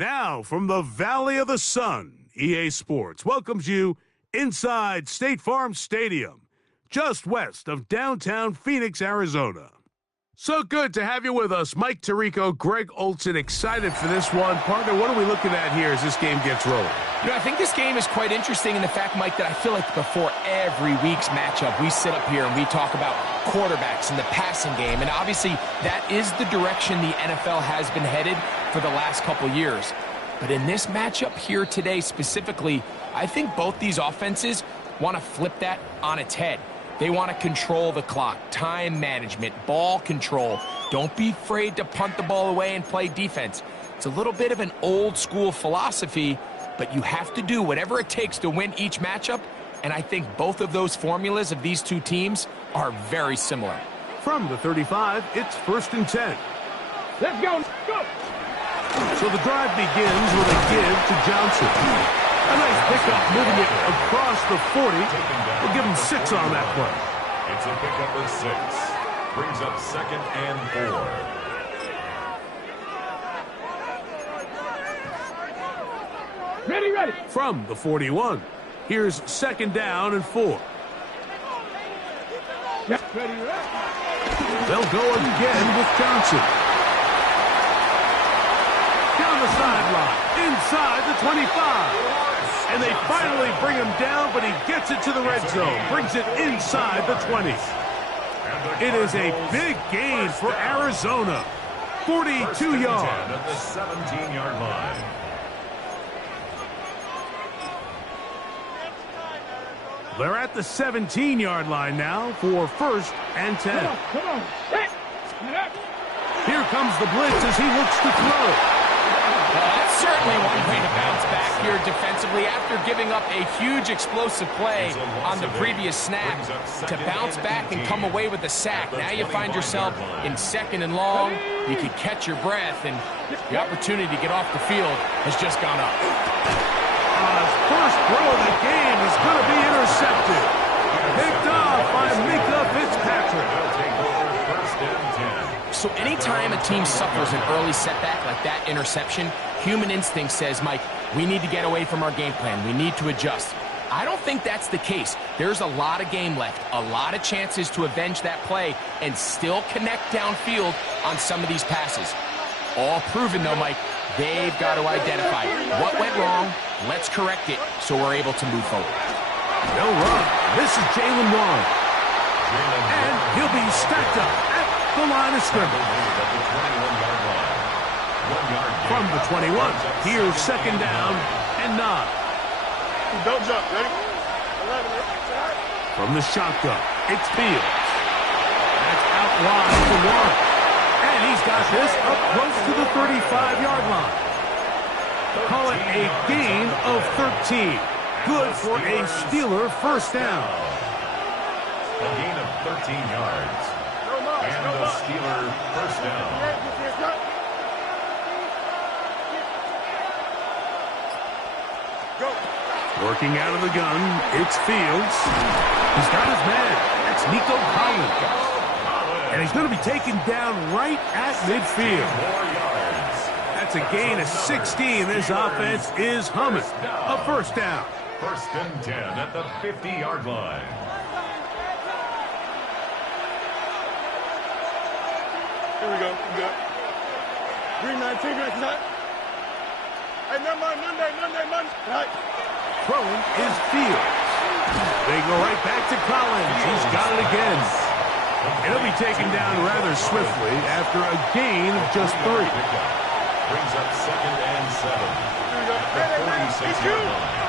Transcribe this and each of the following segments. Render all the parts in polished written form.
Now, from the Valley of the Sun, EA Sports welcomes you inside State Farm Stadium, just west of downtown Phoenix, Arizona. So good to have you with us. Mike Tirico, Greg Olson, excited for this one. Partner, what are we looking at here as this game gets rolling? You know, I think this game is quite interesting in the fact, Mike, that I feel like before every week's matchup, we sit up here and we talk about quarterbacks and the passing game. And obviously, that is the direction the NFL has been headed for the last couple years. But in this matchup here today specifically, I think both these offenses want to flip that on its head. They want to control the clock, time management, ball control. Don't be afraid to punt the ball away and play defense. It's a little bit of an old school philosophy, but you have to do whatever it takes to win each matchup, and I think both of those formulas of these two teams are very similar. From the 35, it's 1st and 10. Let's go. Go. So the drive begins with a give to Johnson. A nice pickup, moving it across the 40. We'll give him 6 on that play. It's a pickup of 6. Brings up 2nd and 4. Ready, ready. From the 41, here's 2nd down and 4. Ready, ready. They'll go again with Johnson. Down the sideline, inside the 25. And they finally bring him down, but he gets it to the red zone. Brings it inside the 20. It is a big gain for Arizona. 42 yards. At the 17-yard line. They're at the 17-yard line now for 1st and 10. Come on. Here comes the blitz as he looks to throw. Well, that's certainly one way to bounce back here defensively after giving up a huge explosive play on the previous snap. To bounce back and come away with a sack. Now you find yourself in 2nd and long. You can catch your breath, and the opportunity to get off the field has just gone up. His first throw of the game is going to be intercepted. Picked off by Mika Fitzpatrick. So anytime a team suffers an early setback like that interception, human instinct says, Mike, we need to get away from our game plan. We need to adjust. I don't think that's the case. There's a lot of game left, a lot of chances to avenge that play and still connect downfield on some of these passes. All proven, though, Mike, they've got to identify what went wrong, let's correct it so we're able to move forward. They'll run. This is Jalen Warren. And he'll be stacked up at the line of scrimmage. From the 21, here's 2nd down and 9. Don't jump. Ready? From the shotgun, it's Fields. That's out wide to Warren. And he's got this up close to the 35-yard line. Call it a gain of 13. Good for a Steeler 1st down. A gain of 13 yards. And a Steeler 1st down. Working out of the gun, it's Fields. He's got his man. That's Nico Collins. And he's going to be taken down right at midfield. That's a gain of 16. This offense is humming. A 1st down. 1st and 10 at the 50-yard line. Here we go. We go. Green 19, green 9. Hey, Monday. Right. Throwing is Fields. They go right back to Collins. He's got it again. And he'll be taken down rather swiftly after a gain of just 3. Brings up 2nd and 7. The 46-yard line.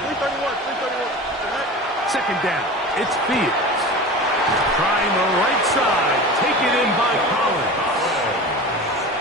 2nd down. It's Fields. Trying the right side. Taken in by Collins.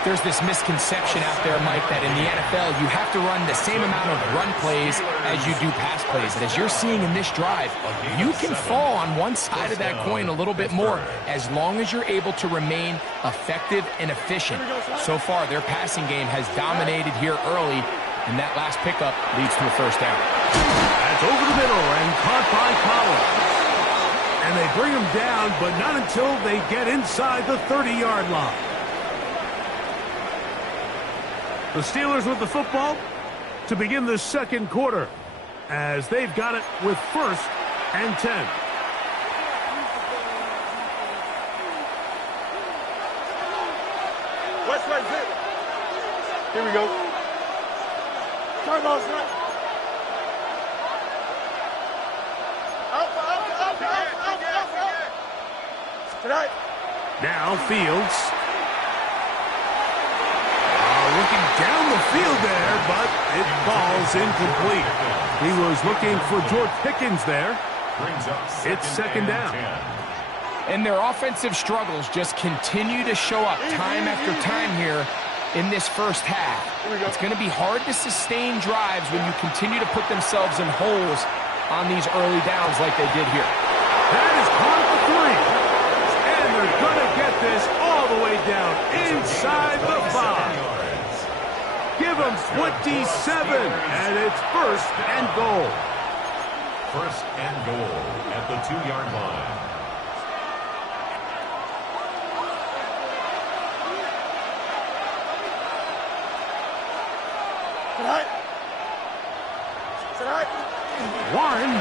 There's this misconception out there, Mike, that in the NFL you have to run the same amount of run plays as you do pass plays. As you're seeing in this drive, you can fall on one side of that coin a little bit more as long as you're able to remain effective and efficient. So far, their passing game has dominated here early, and that last pickup leads to a 1st down. That's over the middle and caught by Collins. And they bring him down, but not until they get inside the 30-yard line. The Steelers with the football to begin the second quarter, as they've got it with 1st and 10. West right zip. Here we go. Turn ball, snap. Tonight. Now Fields. Looking down the field there, but it falls incomplete. He was looking for George Pickens there. It's second down. And their offensive struggles just continue to show up time after time here in this first half. It's going to be hard to sustain drives when you continue to put themselves in holes on these early downs like they did here. That is caught for 3. And they're going to get this all the way down inside the 5. Give them 27, and it's 1st and goal. 1st and goal at the 2-yard line. Warren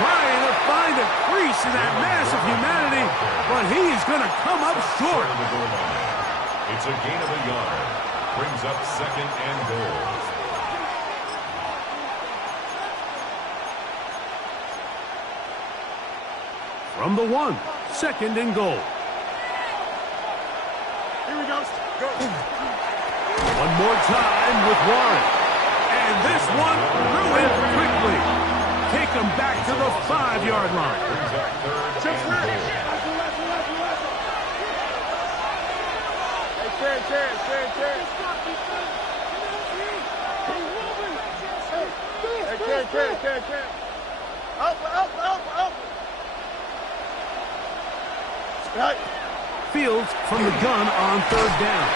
trying to find a crease in that mass of humanity, but he is going to come up short. It's a gain of a yard. Brings up 2nd and goal. From the 1, 2nd and goal. Here we go. Go. One more time with Warren. And this one threw it quickly. Take him back to the 5-yard line. Brings up 3rd and goal. Fields from the gun on 3rd down.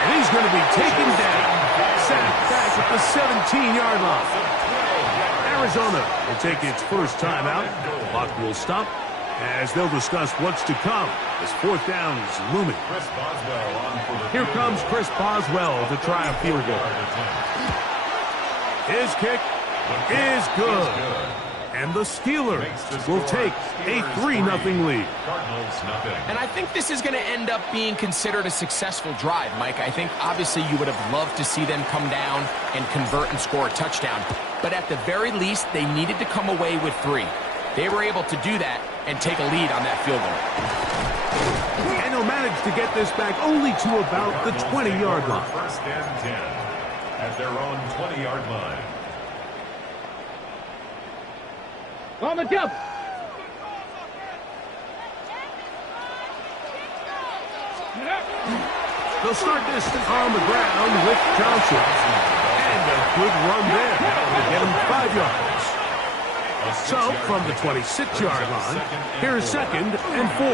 And he's going to be taken down. Sacked back at the 17-yard line. Arizona will take its first timeout. Clock will stop as they'll discuss what's to come. This 4th down is looming. Here comes Chris Boswell to try a field goal. His kick is good. And the Steelers will take a 3-0 lead. And I think this is going to end up being considered a successful drive, Mike. I think obviously you would have loved to see them come down and convert and score a touchdown. But at the very least, they needed to come away with 3. They were able to do that and take a lead on that field goal. And they'll manage to get this back only to about the 20-yard line. 1st and 10 at their own 20-yard line. On the jump. They'll start this on the ground with Johnson. And a good run there. To get him 5 yards. So, from the 26-yard line, here's 2nd and 4.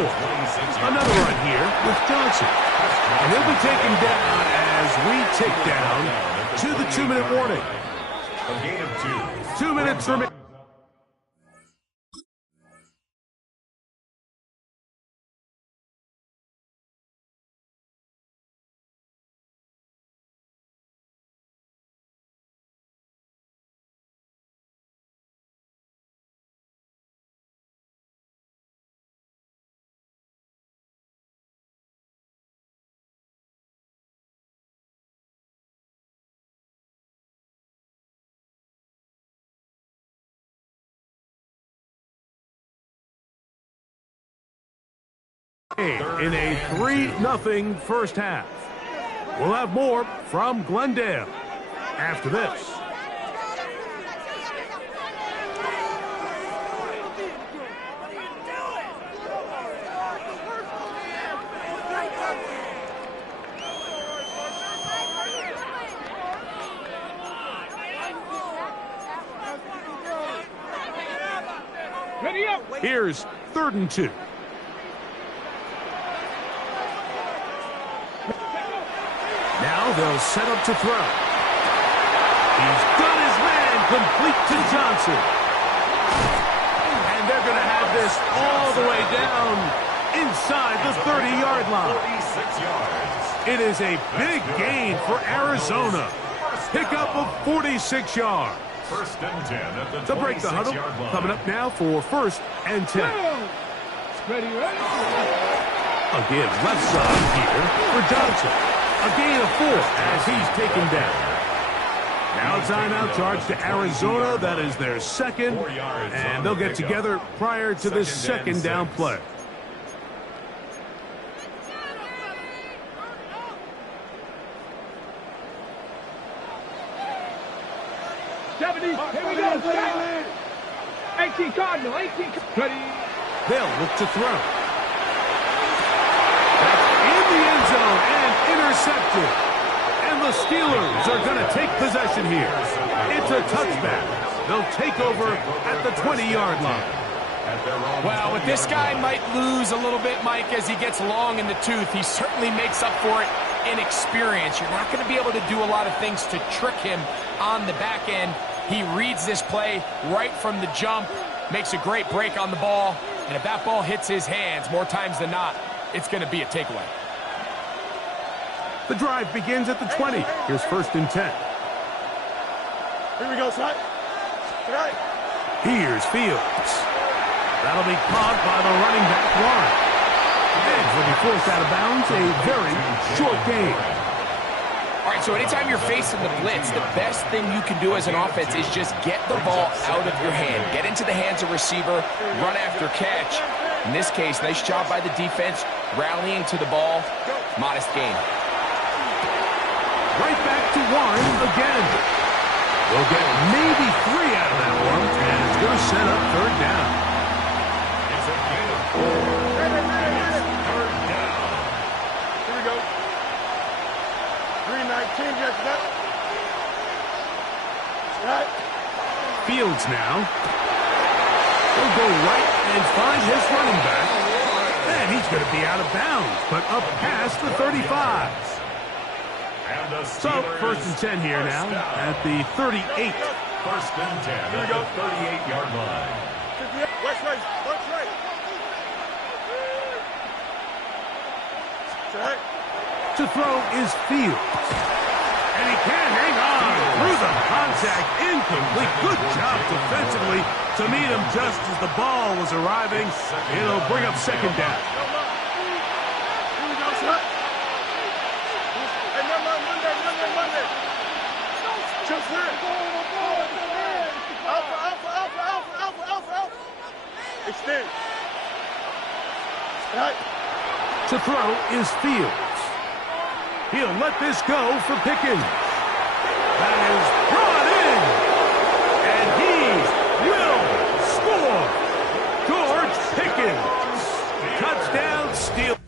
Another run here with Johnson. And he'll be taken down as we tick down to the 2-minute warning. A gain of 2. 2 minutes remaining. In a 3-0 first half. We'll have more from Glendale after this. Here's 3rd and 2. Now they'll set up to throw. He's got his man complete to Johnson. And they're going to have this all the way down inside the 30-yard line. 46 yards. It is a big gain for Arizona. pickup of 46 yards. First and 10 at the To break the huddle, 26-yard line. coming up now for first and 10. Ready, ready. A give left side here for Johnson. A gain of 4 as he's taken down. Now timeout charge to Arizona. That is their second, 4 yards and on they'll the get pickup. together prior to this second down play. Here we go. 18 Cardinal. 18. Ready. They'll look to throw. That's in the end zone and intercepted. And the Steelers are going to take possession here. It's a touchback. They'll take over at the 20-yard line. Well, with this guy might lose a little bit, Mike, as he gets long in the tooth. He certainly makes up for it in experience. You're not going to be able to do a lot of things to trick him on the back end. He reads this play right from the jump, makes a great break on the ball, and if that ball hits his hands more times than not, it's going to be a takeaway. The drive begins at the 20. Here's first and 10. Here we go, son. Right. Here's Fields. That'll be caught by the running back, Warren. And will be forced out of bounds, a very short game. All right, so anytime you're facing the blitz, the best thing you can do as an offense is just get the ball out of your hand. Get into the hands of receiver, run after catch. In this case, nice job by the defense, rallying to the ball. Modest gain. Right back to Warren again. They'll get maybe 3 out of that one, and it's going to set up third down. It's a gain of 4. Third down. Here we go. 319, just that. Right. Fields now. He'll go right and find his running back. And he's going to be out of bounds, but up past the 35. And the So, Steelers first and 10 here now down. at the 38. First and 10 at the 38-yard line. West right. West right. Right. To throw is Fields. And he can't hang on through the contact. Incomplete. Good job defensively to meet him just as the ball was arriving. It'll bring up second down. Here we go, son. Hey, Monday. Just here. Alpha. Extend. Right. To throw is Fields. He'll let this go for Pickens. That is brought in. And he will score. George Pickens. Touchdown, Steelers.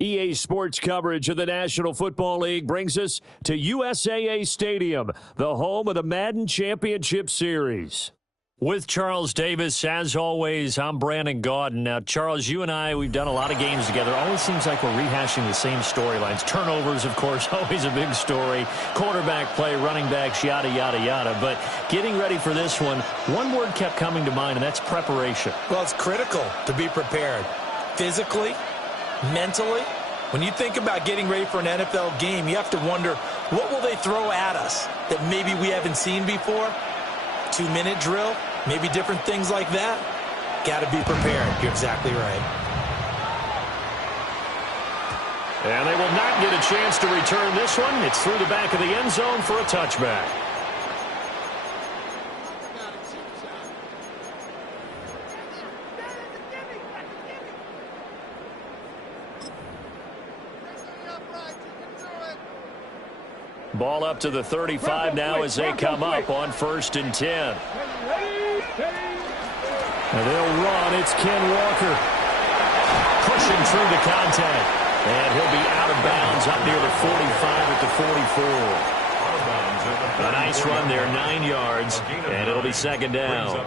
EA Sports coverage of the National Football League brings us to USAA Stadium, the home of the Madden Championship Series. With Charles Davis, as always, I'm Brandon Gaudin. Now, Charles, you and I, we've done a lot of games together. Always seems like we're rehashing the same storylines. Turnovers, of course, always a big story. Quarterback play, running backs, yada, yada, yada. But getting ready for this one word kept coming to mind, and that's preparation. Well, it's critical to be prepared physically, mentally, When you think about getting ready for an NFL game, you have to wonder, what will they throw at us that maybe we haven't seen before? 2-minute drill, maybe different things like that. Got to be prepared. You're exactly right. And they will not get a chance to return this one. It's through the back of the end zone for a touchback. Ball up to the 35 now as they come up on 1st and 10. And they'll run. It's Ken Walker pushing through the contact. And he'll be out of bounds up near the 45 at the 44. A nice run there, 9 yards, and it'll be 2nd down.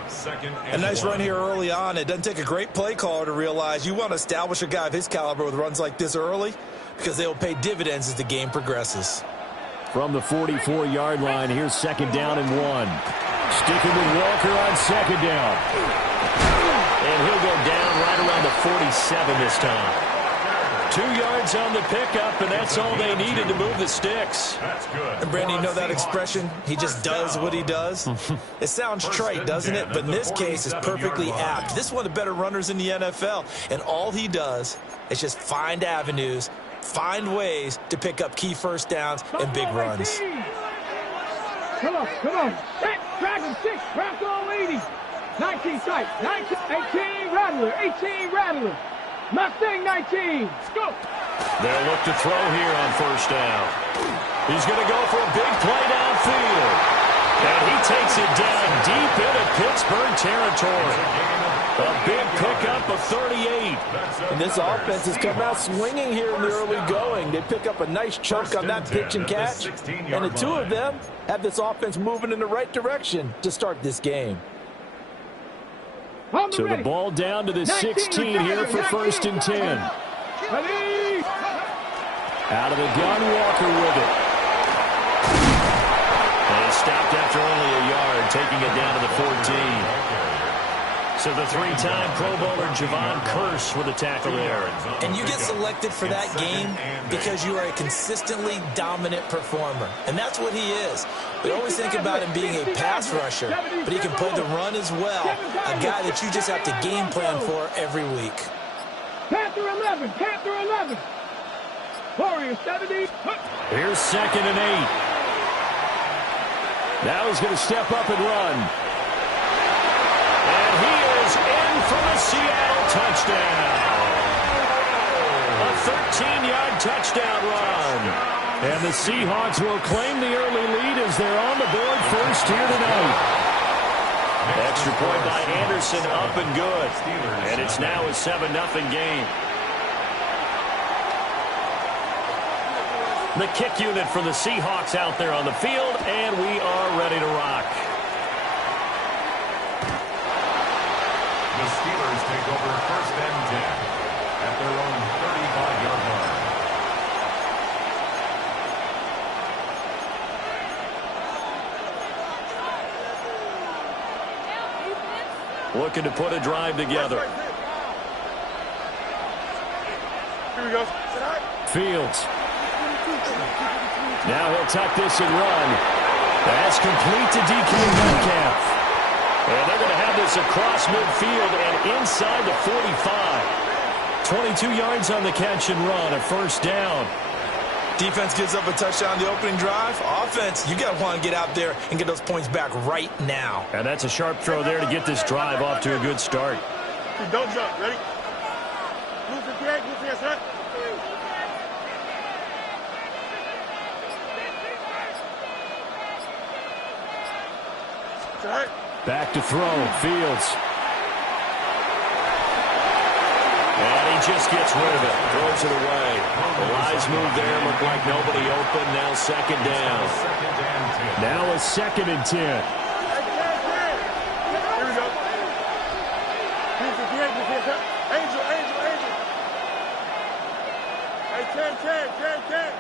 A nice run here early on. It doesn't take a great play caller to realize you want to establish a guy of his caliber with runs like this early because they will pay dividends as the game progresses. From the 44-yard line, here's 2nd down and 1. Sticking with Walker on 2nd down. And he'll go down right around the 47 this time. 2 yards on the pickup, and that's all they needed to move the sticks. That's good. And Brandon, you know that expression? He just does what he does. It sounds trite, doesn't it? But in this case, it's perfectly apt. This is one of the better runners in the NFL, and all he does is just find avenues, find ways to pick up key first downs and big runs. Come on. Dragon 6, crack all 80. 19 tight, 19, 18 Rattler, 18 Rattler. Mustang 19, go. They'll look to throw here on 1st down. He's going to go for a big play downfield. And he takes it down deep into Pittsburgh territory. A big pickup of 38. And this offense has come out swinging here in the early going. They pick up a nice chunk on that pitch and catch. And the two of them have this offense moving in the right direction to start this game. So the ball down to the 16 here for 1st and 10. Out of the gun, Walker with it. And he stopped after only a yard, taking it down to the 14. So the 3-time Pro Bowler Javon Curse with a tackle there. And you get selected for that game because you are a consistently dominant performer. And that's what he is. We always think about him being a pass rusher, but he can play the run as well. A guy that you just have to game plan for every week. Panther 11, Panther 11. Warrior 70. Here's 2nd and 8. Now he's going to step up and run. And he is in for a Seattle touchdown. A 13-yard touchdown run. And the Seahawks will claim the early lead as they're on the board first here tonight. Extra point by Anderson, up and good. And it's now a 7-0 game. The kick unit for the Seahawks out there on the field, and we are ready to rock. The Steelers take over 1st and 10 at their own 35-yard line. Looking to put a drive together. Here we go. Fields. Now he'll tuck this and run. That's complete to DK Metcalf. And they're going to have this across midfield and inside the 45. 22 yards on the catch and run, a 1st down. Defense gives up a touchdown the opening drive. Offense, you got to want to get out there and get those points back right now. And that's a sharp throw there to get this drive off to a good start. Don't jump. Ready? Move the drag. Move the right. Back to throw. Fields. And he just gets rid of it. Throws it away. The Lies move there. Looked like nobody open. Now 2nd down. Now a 2nd and 10. Here we go. Angel. Hey, 10.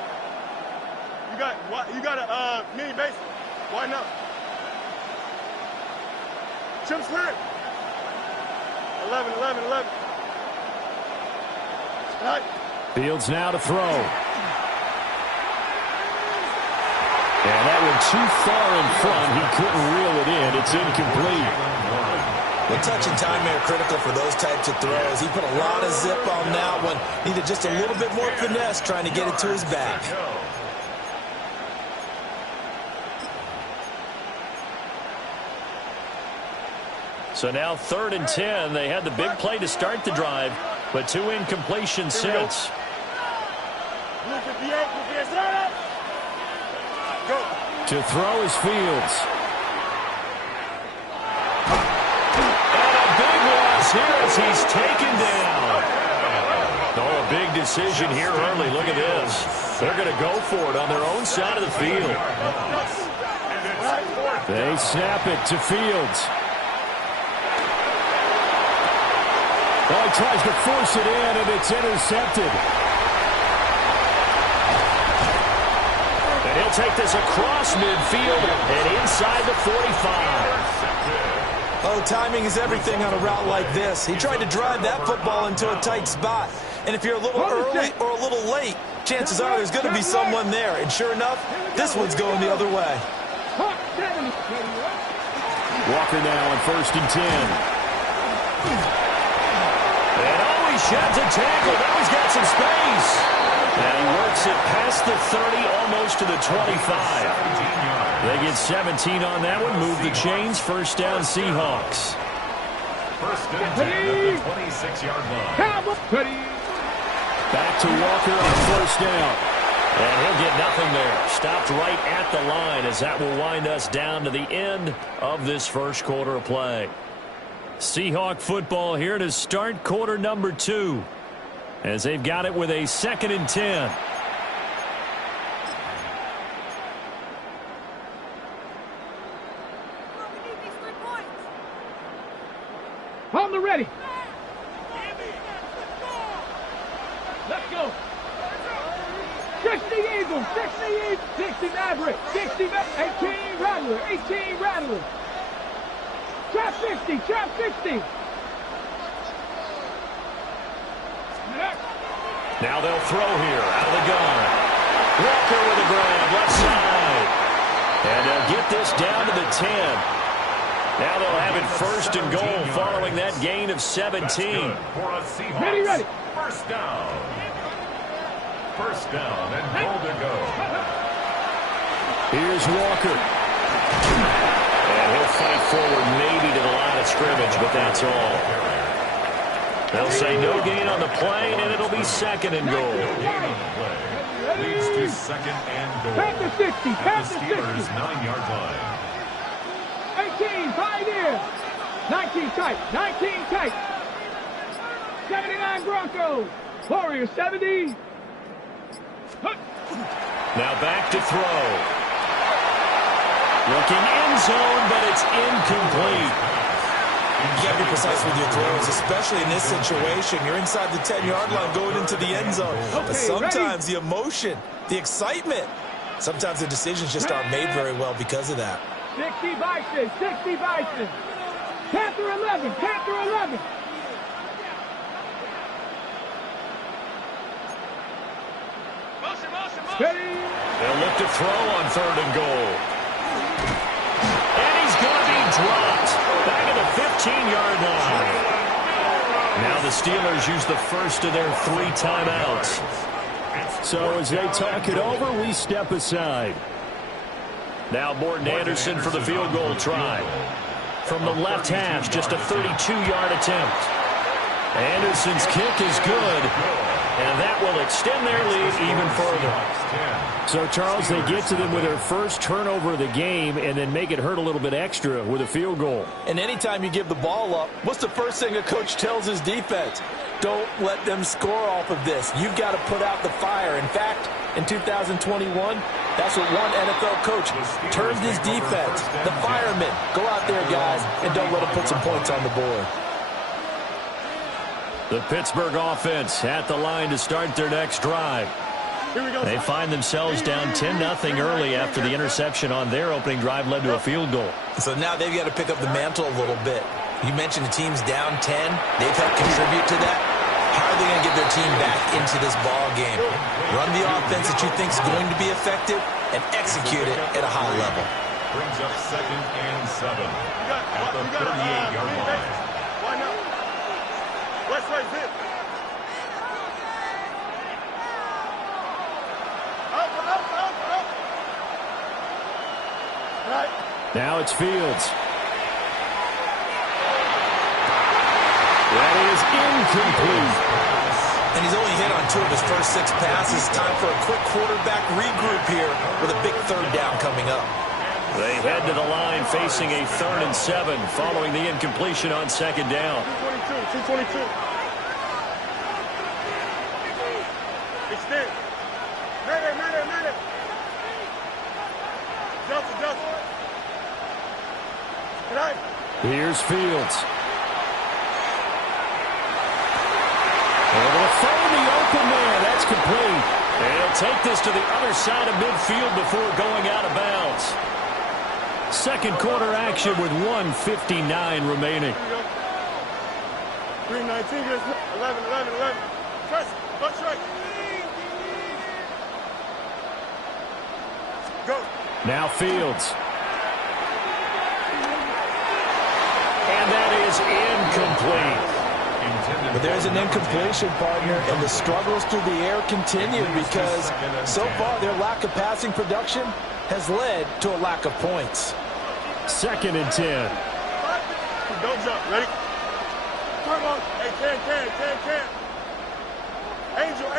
You got a mini base. Why not? Chip slant. 11. Right. Fields now to throw. And that went too far in front. He couldn't reel it in. It's incomplete. The touch and timing are critical for those types of throws. He put a lot of zip on that one. Needed just a little bit more finesse trying to get it to his back. So now 3rd and 10. They had the big play to start the drive, but 2 incompletions since. To throw is Fields. And a big loss here as he's taken down. Oh, a big decision here early. Look at this. They're going to go for it on their own side of the field. They snap it to Fields. Oh, he tries to force it in, and it's intercepted. And he'll take this across midfield and inside the 45. Oh, timing is everything on a route like this. He tried to drive that football into a tight spot. And if you're a little early or a little late, chances are there's going to be someone there. And sure enough, this one's going the other way. Walker now on 1st and 10. And he sheds a tackle. Now he's got some space. And he works it past the 30, almost to the 25. They get 17 on that one. Move the chains. 1st down, Seahawks. 1st and 10 at the 26-yard line. Back to Walker on 1st down. And he'll get nothing there. Stopped right at the line as that will wind us down to the end of this 1st quarter of play. Seahawk football here to start quarter number 2. As they've got it with a 2nd and 10. On the ready. Let's go. 60 Eagles, 60 Maverick, 18 Rattler, 18 Rattler. Trap 60, trap 60. Now they'll throw here out of the gun. Walker with a grab, left side. And they'll get this down to the 10. Now they'll have it 1st and goal following that gain of 17. Ready, ready. 1st down. 1st down and goal to go. Here's Walker. And he'll fight forward maybe to the line of scrimmage, but that's all. They'll say no gain on the play, and it'll be 2nd and goal. Leads to 2nd and goal. Pass the 60, pass the 60. Steelers' 9-yard line. 18, Pioneer. 19 tight, 19 tight. 79 Broncos. Warriors 70. Now back to throw. Looking end zone, but it's incomplete. You got to be precise with your throws, especially in this situation. You're inside the 10-yard line going into the end zone. But sometimes the emotion, the excitement, sometimes the decisions just aren't made very well because of that. 60 Bison, 60 Bison. Panther 11, Panther 11. They'll look to throw on 3rd and goal. And he's going to be dropped. Back at the 15-yard line. Now the Steelers use the first of their 3 timeouts. So as they talk it over, we step aside. Now Morton Anderson for the field goal try. From the left hash, just a 32-yard attempt. Anderson's kick is good. And that will extend their lead even further. So, Charles, they get to them with their first turnover of the game and then make it hurt a little bit extra with a field goal. And anytime you give the ball up, what's the first thing a coach tells his defense? Don't let them score off of this. You've got to put out the fire. In fact, in 2021, that's what one NFL coach termed his defense. The firemen. Go out there, guys, and don't let them put some points on the board. The Pittsburgh offense at the line to start their next drive. They find themselves down 10-0 early after the interception on their opening drive led to a field goal. So now they've got to pick up the mantle a little bit. You mentioned the team's down 10. They've had to contribute to that. How are they going to get their team back into this ball game? Run the offense that you think is going to be effective and execute it at a high level. Brings up 2nd and 7 at the 38-yard line. Why not? West side zip. Up. Right. Now it's Fields. That is incomplete. And he's only hit on 2 of his first 6 passes. Time for a quick quarterback regroup here with a big 3rd down coming up. They head to the line facing a 3rd and 7 following the incompletion on 2nd down. 222. Extend. Man. Delta. Right. Here's Fields. Able to find the open man. That's complete. And he'll take this to the other side of midfield before going out of bounds. Second quarter action with 1:59 remaining. 3:19, 11. Press, punch right. Go. Now Fields. And that is incomplete. But there's an incompletion, partner, and the struggles through the air continue because so far their lack of passing production has led to a lack of points. 2nd and 10. Don't jump. Ready? Come on. Hey, can. Angel.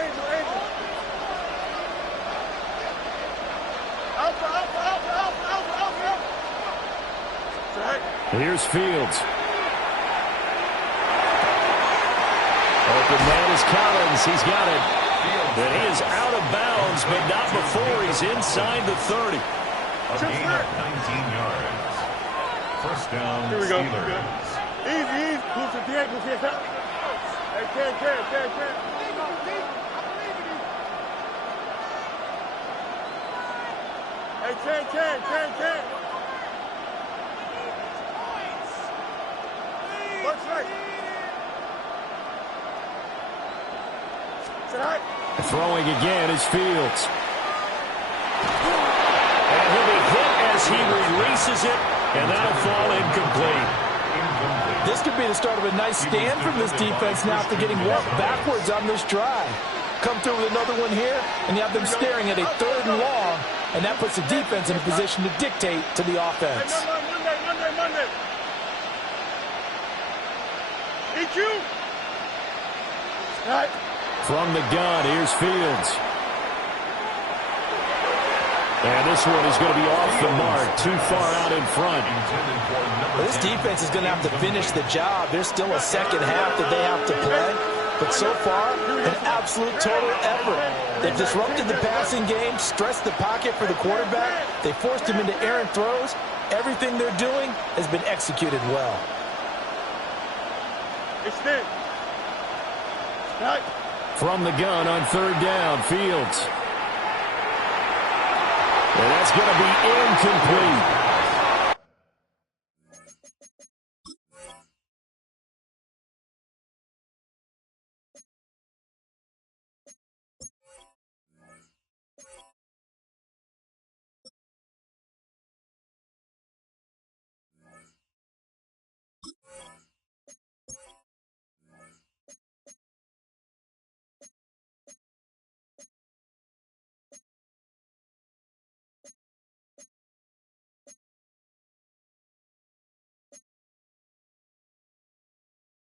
Alpha. Here's Fields. Open man is Collins. He's got it. But he is out of bounds, but not before he's inside the 30. A gain of 19 yards. First down, Here we go. Steelers. Easy. Push it. Hey, can. Hey, can. Punch right. Throwing again is Fields. And he'll be hit as he releases it, and that'll fall incomplete. This could be the start of a nice stand from this defense now after getting walked backwards on this drive. Come through with another one here, and you have them staring at a 3rd and long, and that puts the defense in a position to dictate to the offense. Monday. EQ. Right. From the gun, here's Fields. And this one is going to be off the mark, too far out in front. Well, this defense is going to have to finish the job. There's still a second half that they have to play. But so far, an absolute total effort. They've disrupted the passing game, stressed the pocket for the quarterback. They forced him into errant throws. Everything they're doing has been executed well. Extend. Right. From the gun on 3rd down, Fields. And that's going to be incomplete.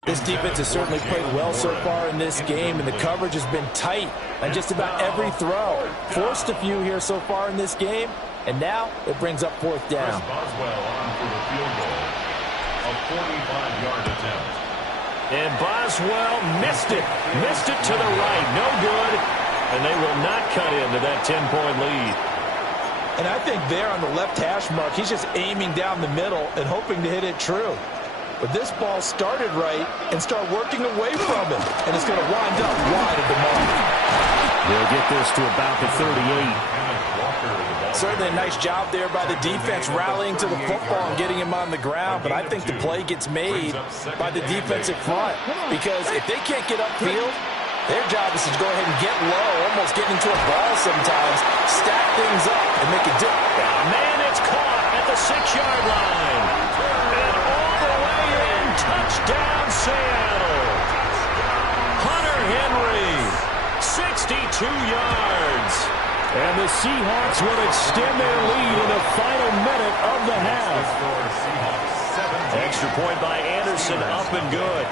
This defense has certainly played well so far in this game, and the coverage has been tight on just about every throw. Forced a few here so far in this game, and now it brings up 4th down. Boswell on for the field goal. A 45-yard attempt. And Boswell missed it. Missed it to the right. No good. And they will not cut into that 10-point lead. And I think there on the left hash mark, he's just aiming down the middle and hoping to hit it true. But this ball started right and start working away from him. And it's going to wind up wide of the mark. They'll get this to about the 38. Walker, the Certainly a nice job there by the defense rallying to the football and getting him on the ground, but I think the play gets made by the defensive front because if they can't get upfield, their job is to go ahead and get low, almost get into a ball sometimes, stack things up, and make a dip. Man, it's caught at the 6-yard line. And all the way in, touchdown Seattle. Hunter Henry, 62 yards. And the Seahawks will extend their lead in the final minute of the half. Extra point by Anderson, up and good.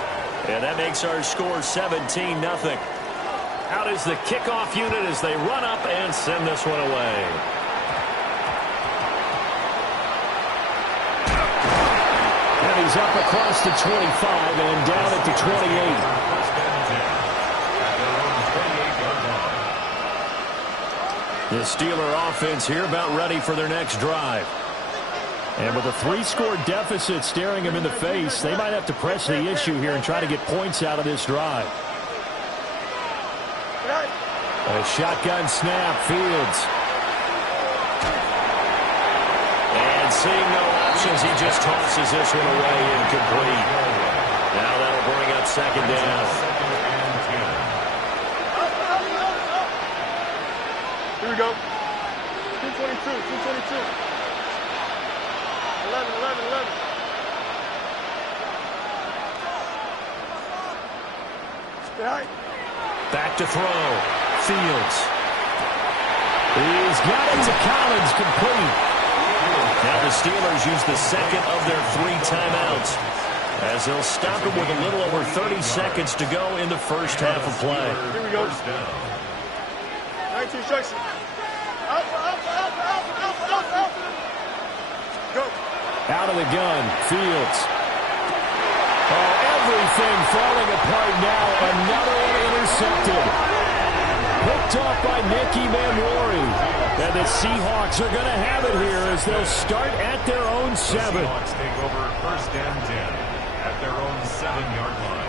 And that makes our score 17-0. Out is the kickoff unit as they run up and send this one away. And he's up across the 25 and down at the 28. The Steeler offense here about ready for their next drive. And with a 3-score deficit staring them in the face, they might have to press the issue here and try to get points out of this drive. A shotgun snap, Fields. And seeing no options, he just tosses this one away incomplete. Now that'll bring up second down. Here we go. 222, 222. 11, 11, 11. Stay high. Back to throw. Fields. He's got it to Collins, complete. Now the Steelers use the second of their 3 timeouts as they'll stop him with a little over 30 seconds to go in the first half of play. Here we go. 19 instruction. Out. Go. Out of the gun, Fields. Oh, everything falling apart now. Another one intercepted. Picked off by Nicky Manwari. And the Seahawks are going to have it here as they'll start at their own 7. The Seahawks take over first and 10 at their own 7-yard line.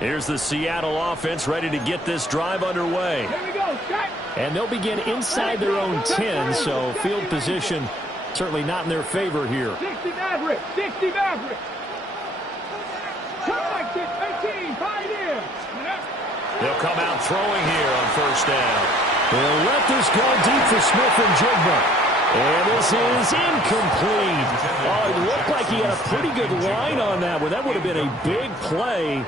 Here's the Seattle offense ready to get this drive underway. Here we go, Scott. And they'll begin inside their own 10, so field position certainly not in their favor here. 60 Maverick, 60 Maverick. Come on, 18, fight in. They'll come out throwing here on first down. They'll let this go deep for Smith and Jigba. And this is incomplete. Oh, it looked like he had a pretty good line on that one. That would have been a big play,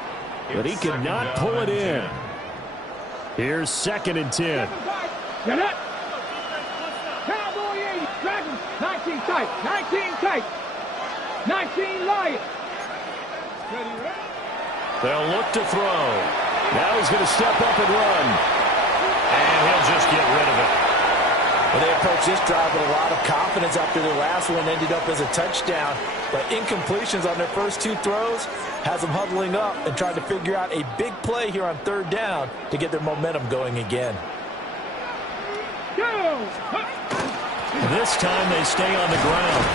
but he could not pull it in. Here's second and 10. Get up. Cowboy 80, Dragons, 19 tight, 19 tight, 19 Lions. They'll look to throw. Now he's going to step up and run. And he'll just get rid of it. Well, they approached this drive with a lot of confidence after their last one ended up as a touchdown. But incompletions on their first 2 throws has them huddling up and trying to figure out a big play here on third down to get their momentum going again. This time they stay on the ground.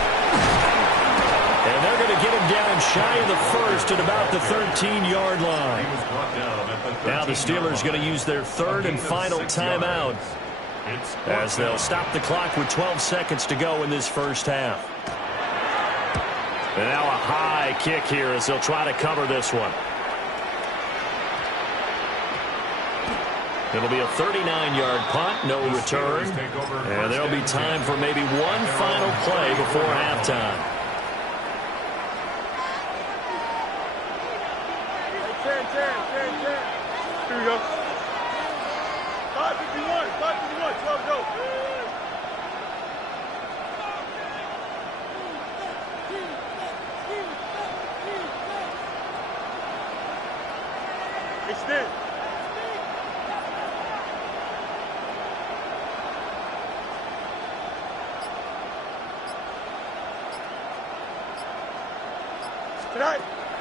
And they're going to get him down shy of the first at about the 13-yard line. Now the Steelers going to use their third and final timeout as they'll stop the clock with 12 seconds to go in this first half. And now a high kick here as they'll try to cover this one. It'll be a 39-yard punt, no return. And there'll be time for maybe one final play before halftime. 10. Here we go. 551, 12 go. Extend.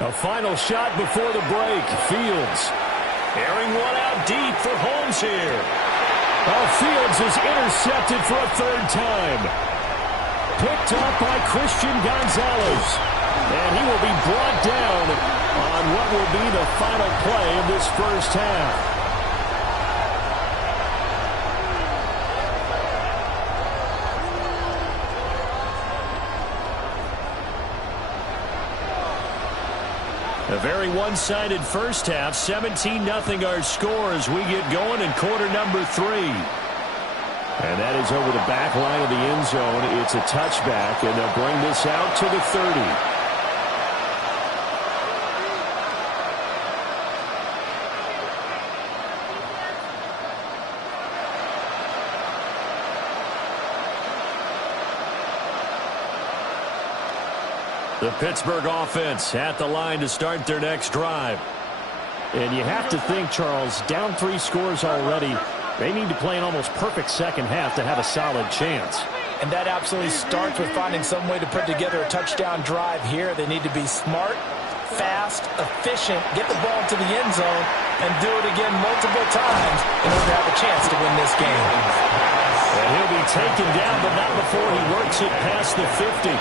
A final shot before the break. Fields airing one out deep for Holmes here. Fields is intercepted for a third time. Picked up by Christian Gonzalez. And he will be brought down on what will be the final play of this first half. A very one-sided first half. 17-0 our score as we get going in quarter number 3. And that is over the back line of the end zone. It's a touchback, and they'll bring this out to the 30. The Pittsburgh offense at the line to start their next drive. And you have to think, Charles, down 3 scores already. They need to play an almost perfect second half to have a solid chance. And that absolutely starts with finding some way to put together a touchdown drive here. They need to be smart, fast, efficient, get the ball to the end zone, and do it again multiple times in order to have a chance to win this game. And he'll be taken down, but not before he works it past the 50.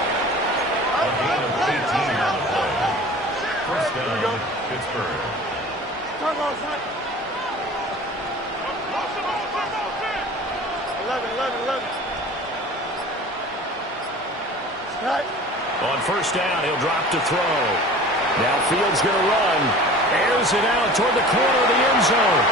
A gain of 18 on the play. First down, Pittsburgh. Come on, son. 11. Snap. On first down, he'll drop to throw. Now Fields going to run. Airs it out toward the corner of the end zone.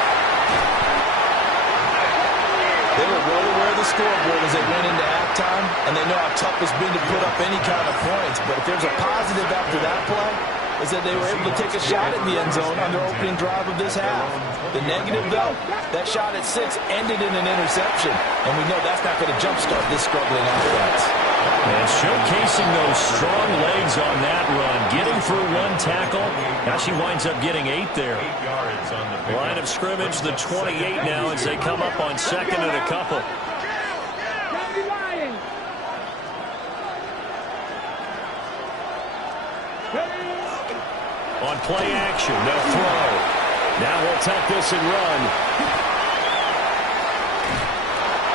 They were well aware of the scoreboard as they went into halftime, and they know how tough it's been to put up any kind of points. But if there's a positive after that play, is that they were able to take a shot at the end zone on their opening drive of this half. The negative, though, that shot at 6 ended in an interception, and we know that's not going to jumpstart this struggling offense. And showcasing those strong legs on that run, getting through 1 tackle. Now she winds up getting 8 there. 8 yards on the Line of scrimmage, the 28 now as they come up on second and a couple. On play action, they'll throw. Now we'll tuck this and run.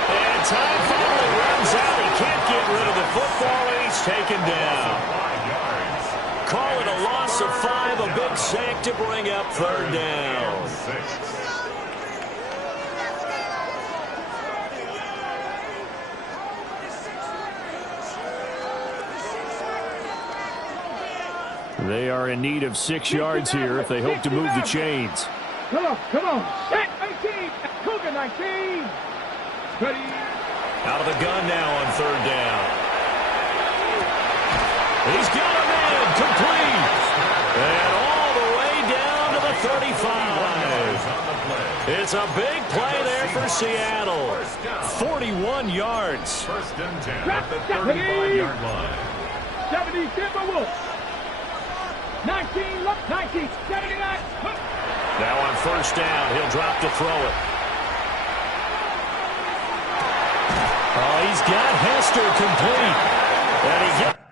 And time finally runs out. He can't get rid of the football, and he's taken down. 5 yards. Call it a loss of 5, a big sack to bring up third down. 6. They are in need of 6 yards here if they hope to move the chains. Come on. Set 18. Cougar 19. Ready. Out of the gun now on third down. He's got a man complete. And all the way down to the 35. It's a big play there for Seattle. 41 yards. First and 10 at the 35-yard line. 70 Timberwolves. 19, 79. Now on first down, he'll drop to throw it. Oh, he's got Hester complete. And he gets